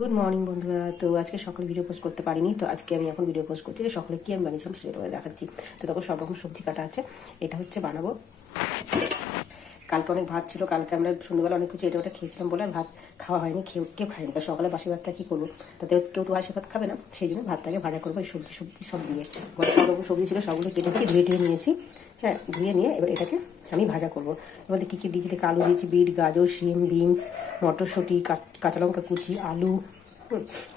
Good morning বন্ধুরা। তো আজকে সকালে ভিডিও পোস্ট করতে পারিনি, তো আজকে আমি এখন ভিডিও পোস্ট করছি যে সকালে কি আমি বানিয়েছিলাম সেটা তোমাদের দেখাচ্ছি। তো তখন সব রকম সবজি কাটা আছে। এটা হচ্ছে বানাবো, কালকে অনেক ভাত ছিল, কালকে আমরা সন্ধ্যাবেলা অনেক কিছু এটা ওটা খেয়েছিলাম বলে আর ভাত খাওয়া হয়নি, কেউ খায়নি। তা সকালে বাসি ভাতটা কী করবো, তাতে কেউ তো বাসি ভাত খাবে না, সেই জন্য ভাতটাকে ভাজা করবো। এই সবজি সব দিয়ে ঘরে সব রকম সবজি ছিল, সবগুলো কেটেছি, ধুয়ে নিয়েছি। হ্যাঁ, ধুয়ে নিয়ে এবার এটাকে আমি ভাজা করবো। এবার কী কী দিয়েছি, আলু দিয়েছি, বিট, গাজর, শিম, বিনস, মটরশুঁটি, কাঁচা লঙ্কা কুচি, আলু,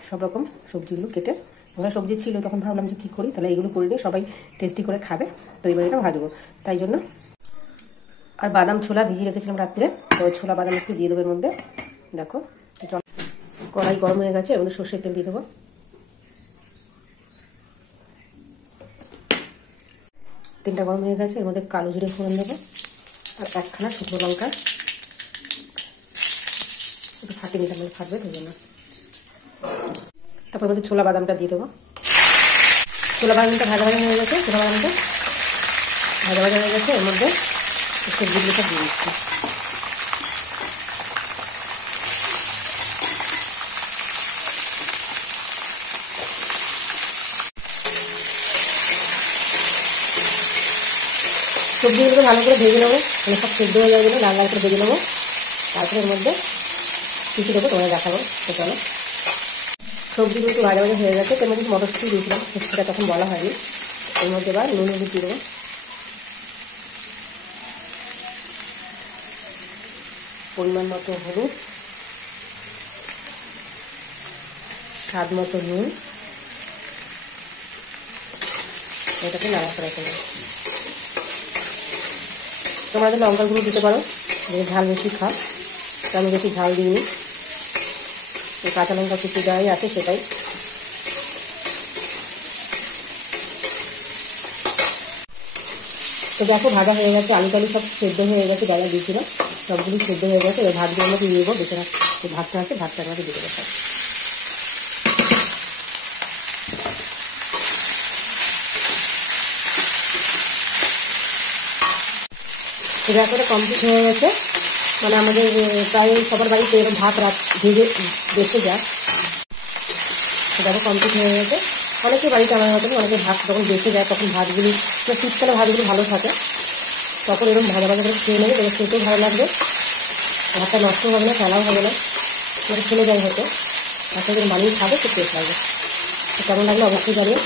সব রকম সবজিগুলো কেটে ওরা সবজি ছিল, তখন ভাবলাম যে কী করি, তাহলে এগুলো করে নিয়ে সবাই টেস্টি করে খাবে, তো এবার এটা ভাজবো তাই জন্য। আর বাদাম ছোলা ভিজিয়ে রেখেছিলাম রাত্রে, তো ছোলা বাদাম একটু দিয়ে দেবো এর মধ্যে। দেখো কড়াই গরম হয়ে গেছে, এর মধ্যে সর্ষের তেল দিয়ে দেবো। তেলটা গরম হয়ে গেছে, এর মধ্যে কালো জিরে ফোড়ন দেবো আর একখানা শুকনো লঙ্কা, একটু ফাটিয়ে নিতে হবে, ফাটবে তাই জন্য। তারপর মধ্যে ছোলা বাদামটা দিয়ে দেবো। ছোলা বাদামটা ভাজা হয়ে গেছে, ছোলা বাদামটা ভাজা হয়ে গেছে, এর মধ্যে সবজিগুলো সব দিয়ে দিচ্ছি। সবজিগুলো ভালো করে ভেজে নেবো, মানে সব সেদ্ধ হয়ে যাবে, লাল লাল করে ভেজে নেবো। তারপরে এর মধ্যে কিছু দেবো, তোমাদের দেখাবো। তো চলো, সবজিগুলো একটু ভাজা হয়ে গেছে, তার মধ্যে মটরশুঁটি দিয়েছিলাম, সেটা তখন বলা হয়নি। এর মধ্যে এবার নুন হলুদ দিয়ে দেবো, পরিমাণ মতো হলুদ, স্বাদ মতো নুন, এটাকে নাড়াচাড়া করবো। তোমাদের লঙ্কাগুলো দিতে পারো, যদি ঝাল বেশি খাও, তো আমি বেশি ঝাল দিইনি, কাঁচা লঙ্কা কুচি যাই আছে সেটাই। তো দেখো ভাজা হয়ে গেছে, আলু টালু সব সেদ্ধ হয়ে গেছে, ডালা দিয়েছিল সবগুলি সেদ্ধ হয়ে গেছে। এবার ভাতগুলো আমাকে দিয়ে দেবো, বেশি ভাতটা আছে, ভাতটা আমাকে দিয়ে দেবো সব। দেখো এটা কমপ্লিট হয়ে গেছে, মানে আমাদের প্রায় সবার বাড়িতে এরকম ভাত ভেজে দেখতে যায়। দেখো কমপ্লিট হয়ে গেছে। অনেকের বাড়িতে আমার মতন অনেকে ভাত যখন বেঁচে যায়, তখন ভাতগুলি, শীতকালে ভাতগুলো ভালো থাকে, তখন এরকম ভাজা ভাজা করে খেয়ে নেবে, এবার খেতেও ভালো লাগবে, ভাতটা নষ্ট হবে না, ফেলাও হবে না, সেটা ফেলে যায় হয়তো, তারপরে বানিয়ে খাবে, খুব টেস্ট লাগবে। কেমন লাগলো অবশ্যই জানিয়ে,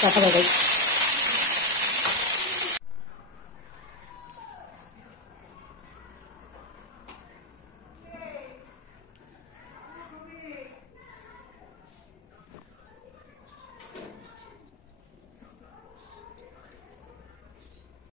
টাটা বাই।